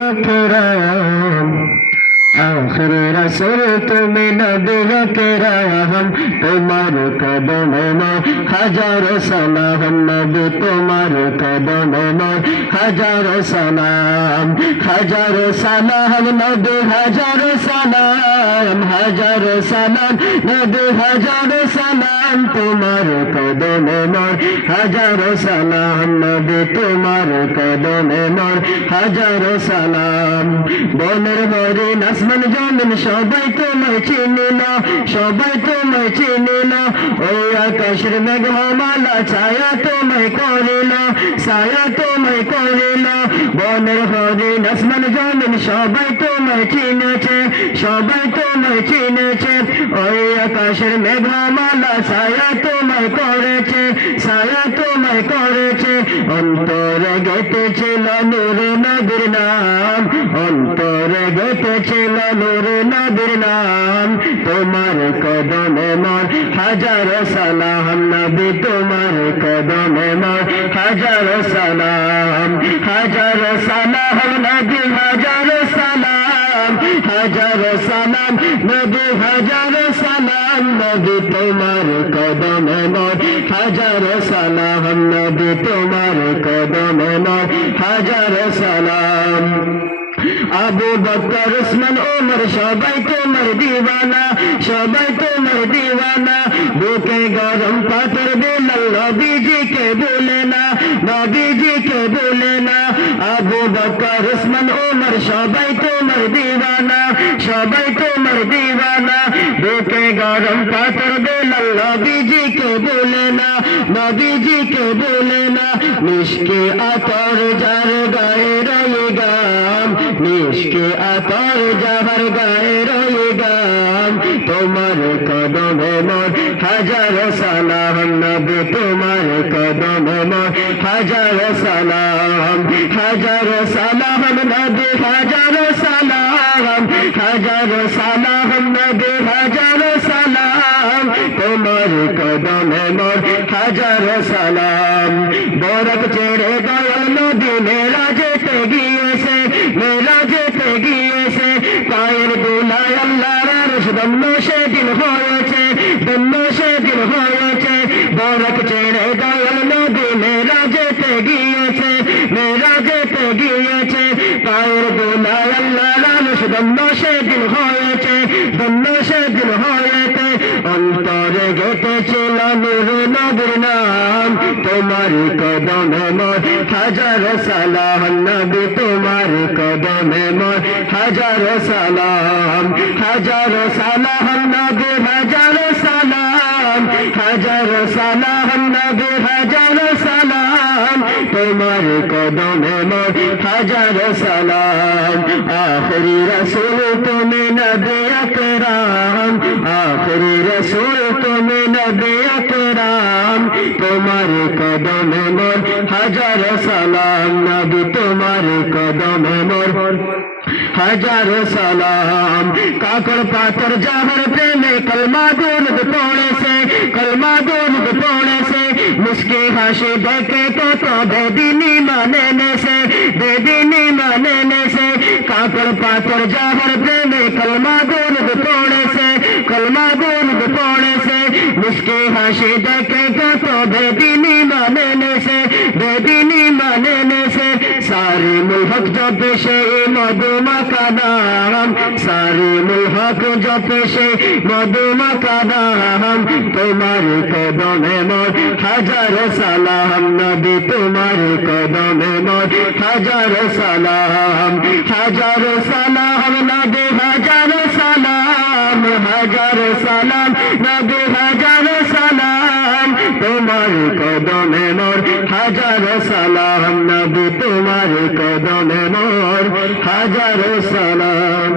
کرام آخر رسول تم نبی کرام تمہار قدم میں ہزاروں سلام نبی تمہار قدم میں ہزاروں سلام نبی ہزاروں سلام نبی ہزاروں سلام تمہار قدم میں ہزاروں سلام نبی تمہار قدم میں ہزاروں سلام বনের হরিণ আসমান জমিন সবাই তোমায় চিনিল ওই আকাশের মেঘমালা ছায়া তোমায় করিল বনের হরিণ আসমান জমিন সবাই তোমায় চিনেছে ওই আকাশের মেঘমালা ছায়া তোমায় করেছে অন্তরে গেঁথেছিল নূর নবীর নাম অন্তরে গেঁথেছিল নূর নবীর নাম তোমার কদমে মোর হাজারো সালাম নবী তোমার কদমে মোর হাজারো সালাম নবী হাজারো সালাম নবী হাজারো সালাম নবী তোমার কদমে মোর হাজারো সালাম নবী তোমার কদমে মোর হাজারো সালাম আবু বকর উসমান ওমর সবাই তোমার দিওয়ানা বুকে গরম পাথর বেলাল নবীজিকে বলে না আবু বকর উসমান ওমর সবাই তোমার দিওয়ানা বুকে গরম পাথর বেলাল নবীজিকে বলে না মিশকে আতর যার গায়ে রয়ে গাম মিশকে আতর যার গায়ে রয়ে গাম তোমার কদমে মোর হাজারো সালাম নবী তোমার কদমে মোর হাজারো সালাম নবী হাজারো সালাম নবী হাজারো সালাম তোমার কদমে মোর হাজারো সালাম বরক ছেড়ে দয়াল নবী মেরাজেতে গিয়েছে পায়ের দুলায় আল্লাহর আরশ ধন্য সেদিন হয়েছে বরক ছেড়ে দয়াল নবী মেরাজেতে গিয়েছে পায়ের দুলায় আল্লাহর আরশ ধন্য সেদিন হয়েছে অন্তরে গেঁথেছিল নূর নবীর নাম তোমার কদমে মোর হাজারো সালাম নবী তোমার কদমে মোর হাজারো সালাম নবী হাজারো সালাম নবী হাজারো সালাম তোমার কদমে মোর হাজারো সালাম আখরি রাসূল তুমি নবী আকরাম আখরি রাসূল তুমি নবী আকরাম তোমার কদমে মোর হাজারো সালাম নবী তোমার কদমে মোর হাজারো সালাম কাকর পাথর যাহার প্রেমে কলমা দুরুদ পড়েছে মুস্কি হাসি দেখে কত বেদিনী মানে নেছে কাকর পাথর যাহার প্রেমে কলমা দুরুদ পড়েছে মুস্কি হাসি দেখে কত বেদিনী মানে নেছে সারিমুল হক জপে সে মধুমাখা নাম সারিমুল হক জপে সে মধুমাখা নাম তোমার কদমে মোর হাজারো সালাম নবী তোমার কদমে মোর হাজারো সালাম নবী হাজারো সালাম নবী হাজারো সালাম তোমার কদমে মোর হাজারো সালাম নবী তোমার কদমে মোর হাজারো সালাম।